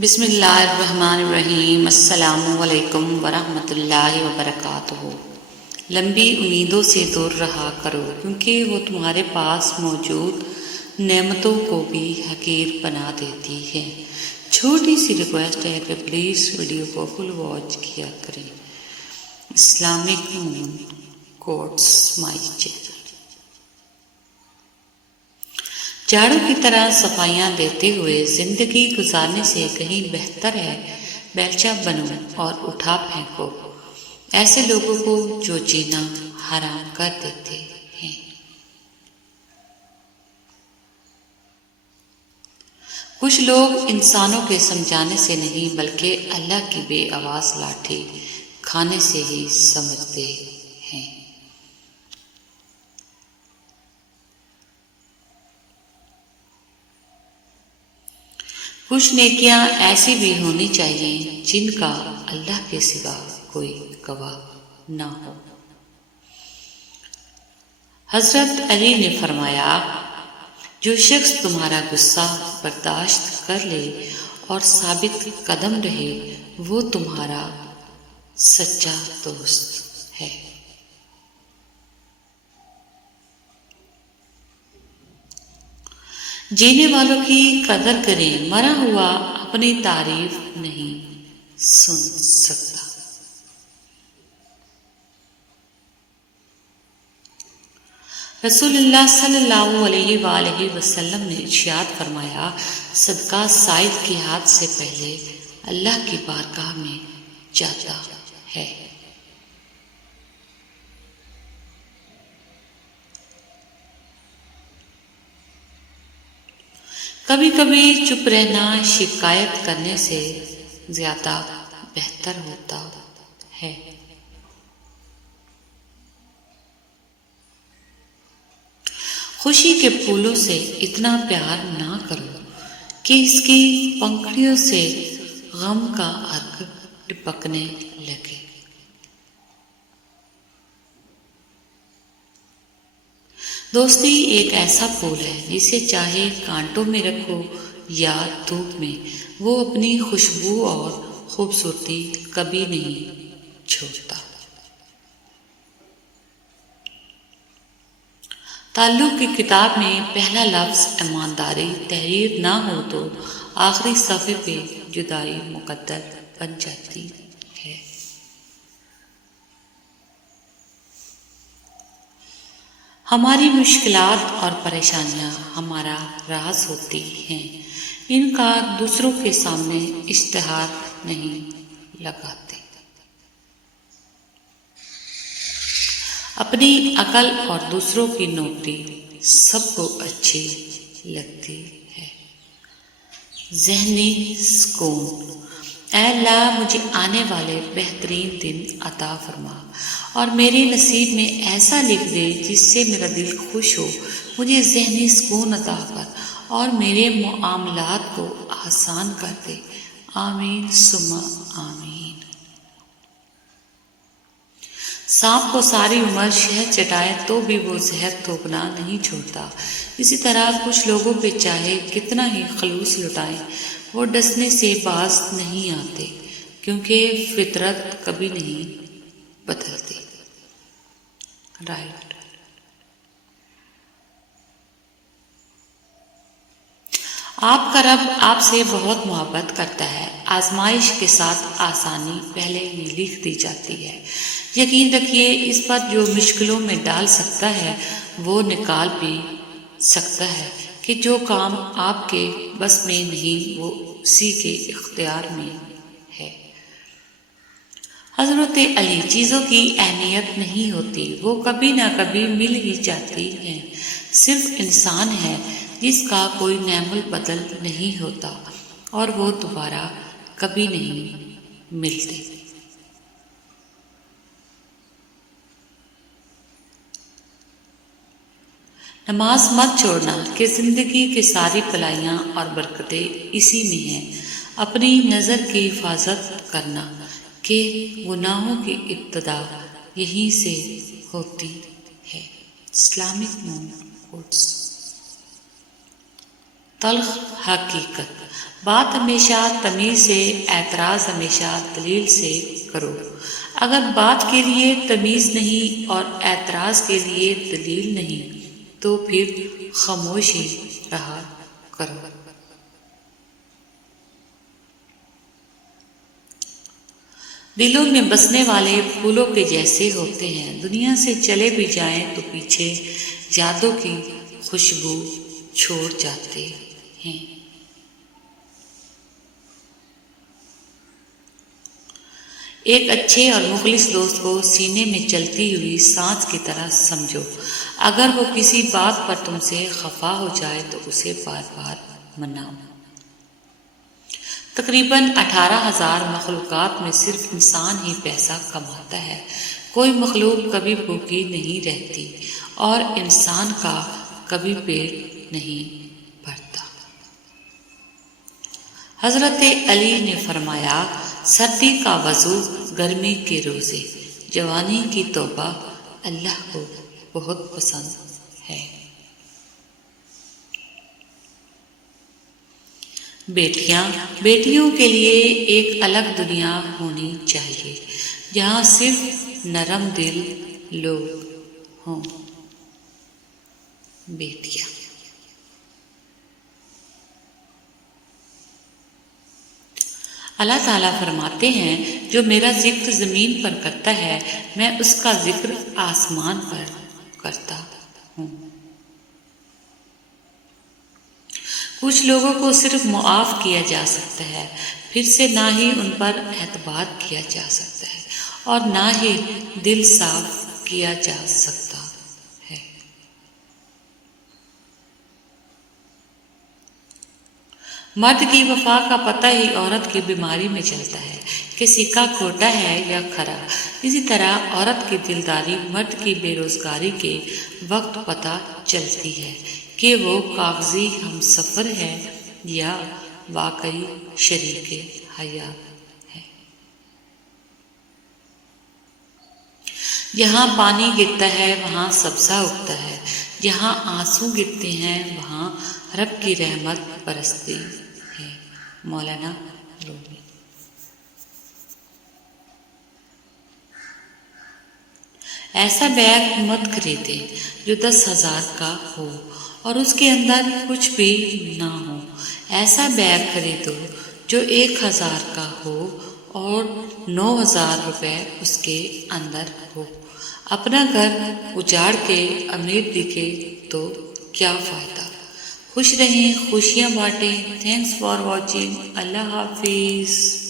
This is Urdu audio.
بسم اللہ الرحمن الرحیم۔ السلام علیکم ورحمۃ اللہ وبرکاتہ۔ لمبی امیدوں سے دور رہا کرو کیونکہ وہ تمہارے پاس موجود نعمتوں کو بھی حقیر بنا دیتی ہے۔ چھوٹی سی ریکویسٹ ہے کہ پلیز ویڈیو کو فل واچ کیا کریں۔ Islamic moon quotes my channel. جھاڑو کی طرح صفائیاں دیتے ہوئے زندگی گزارنے سے کہیں بہتر ہے بیلچہ بنو اور اٹھا پھینکو ایسے لوگوں کو جو جینا حرام کر دیتے ہیں۔ کچھ لوگ انسانوں کے سمجھانے سے نہیں بلکہ اللہ کی بے آواز لاٹھی کھانے سے ہی سمجھتے ہیں۔ کچھ نیکیاں ایسی بھی ہونی چاہیے جن کا اللہ کے سوا کوئی گواہ نہ ہو۔ حضرت علی نے فرمایا، جو شخص تمہارا غصہ برداشت کر لے اور ثابت قدم رہے وہ تمہارا سچا دوست ہے۔ جینے والوں کی قدر کریں، مرا ہوا اپنی تعریف نہیں سن سکتا۔ رسول اللہ صلی اللہ علیہ وآلہ وسلم نے ارشاد فرمایا، صدقہ سائل کے ہاتھ سے پہلے اللہ کی بارگاہ میں جاتا ہے۔ کبھی کبھی چپ رہنا شکایت کرنے سے زیادہ بہتر ہوتا ہے۔ خوشی کے پھولوں سے اتنا پیار نہ کرو کہ اس کی پنکھڑیوں سے غم کا عرق ٹپکنے لگے۔ دوستی ایک ایسا پھول ہے جسے چاہے کانٹوں میں رکھو یا دھوپ میں، وہ اپنی خوشبو اور خوبصورتی کبھی نہیں چھوڑتا۔ تعلق کی کتاب میں پہلا لفظ ایمانداری تحریر نہ ہو تو آخری صفحے پہ جدائی مقدر بن جاتی ہے۔ ہماری مشکلات اور پریشانیاں ہمارا راز ہوتی ہیں، ان کا دوسروں کے سامنے اشتہار نہیں لگاتے۔ اپنی عقل اور دوسروں کی نوکری سب کو اچھی لگتی ہے۔ ذہنی سکون۔ اے اللہ مجھے آنے والے بہترین دن عطا فرما اور میرے نصیب میں ایسا لکھ دے جس سے میرا دل خوش ہو، مجھے ذہنی سکون عطا کر اور میرے معاملات کو آسان کر دے۔ آمین ثم آمین۔ سانپ کو ساری عمر شہد چٹائے تو بھی وہ زہر تھوکنا نہیں چھوڑتا، اسی طرح کچھ لوگوں پہ چاہے کتنا ہی خلوص لٹائیں وہ ڈسنے سے باز نہیں آتے، کیونکہ فطرت کبھی نہیں بدلتی۔ رائٹ۔ آپ کا رب آپ سے بہت محبت کرتا ہے۔ آزمائش کے ساتھ آسانی پہلے ہی لکھ دی جاتی ہے۔ یقین رکھیے اس پر جو مشکلوں میں ڈال سکتا ہے وہ نکال بھی سکتا ہے کہ جو کام آپ کے بس میں نہیں وہ اسی کے اختیار میں ہے۔ حضرت علی، چیزوں کی اہمیت نہیں ہوتی، وہ کبھی نہ کبھی مل ہی جاتی ہیں، صرف انسان ہے جس کا کوئی نعم البدل نہیں ہوتا اور وہ دوبارہ کبھی نہیں ملتے۔ نماز مت چھوڑنا کہ زندگی کی ساری بھلائیاں اور برکتیں اسی میں ہیں۔ اپنی نظر کی حفاظت کرنا کہ گناہوں کی ابتدا یہیں سے ہوتی ہے۔ Islamic moon quotes. تلخ حقیقت، بات ہمیشہ تمیز سے، اعتراض ہمیشہ دلیل سے کرو۔ اگر بات کے لیے تمیز نہیں اور اعتراض کے لیے دلیل نہیں تو پھر خاموش ہی رہا کرو۔ دلوں میں بسنے والے پھولوں کے جیسے ہوتے ہیں، دنیا سے چلے بھی جائیں تو پیچھے یادوں کی خوشبو چھوڑ جاتے ہیں۔ ایک اچھے اور مخلص دوست کو سینے میں چلتی ہوئی سانس کی طرح سمجھو۔ اگر وہ کسی بات پر تم سے خفا ہو جائے تو اسے بار بار مناؤ۔ تقریباً 18,000 مخلوقات میں صرف انسان ہی پیسہ کماتا ہے، کوئی مخلوق کبھی بھوکی نہیں رہتی اور انسان کا کبھی پیٹ نہیں بھرتا۔ حضرت علی نے فرمایا، سردی کا وضو، گرمی کے روزے، جوانی کی توبہ اللہ کو بہت پسند ہے۔ بیٹیوں کے لیے ایک الگ دنیا ہونی چاہیے جہاں صرف نرم دل لوگ ہوں۔ بیٹیاں اللہ تعالیٰ فرماتے ہیں، جو میرا ذکر زمین پر کرتا ہے میں اس کا ذکر آسمان پر کرتا ہوں۔ کچھ لوگوں کو صرف معاف کیا جا سکتا ہے، پھر سے نہ ہی ان پر اعتبار کیا جا سکتا ہے اور نہ ہی دل صاف کیا جا سکتا ہے۔ مرد کی وفا کا پتہ ہی عورت کی بیماری میں چلتا ہے کہ سکہ کھوٹا ہے یا کھرا۔ اسی طرح عورت کی دلداری مرد کی بے روزگاری کے وقت پتہ چلتی ہے کہ وہ کاغذی ہم سفر ہے یا واقعی شریک حیات ہے۔ جہاں پانی گرتا ہے وہاں سبزہ اگتا ہے، جہاں آنسو گرتے ہیں وہاں رب کی رحمت برستی ہے۔ مولانا رومی۔ ایسا بیگ مت خریدے جو 10,000 کا ہو اور اس کے اندر کچھ بھی نہ ہو، ایسا بیگ خریدو جو 1,000 کا ہو اور 9,000 روپے اس کے اندر ہو۔ اپنا گھر اجاڑ کے امیر دکھے تو کیا فائدہ۔ خوش رہیں، خوشیاں بانٹیں۔ Thanks for watching. اللہ حافظ۔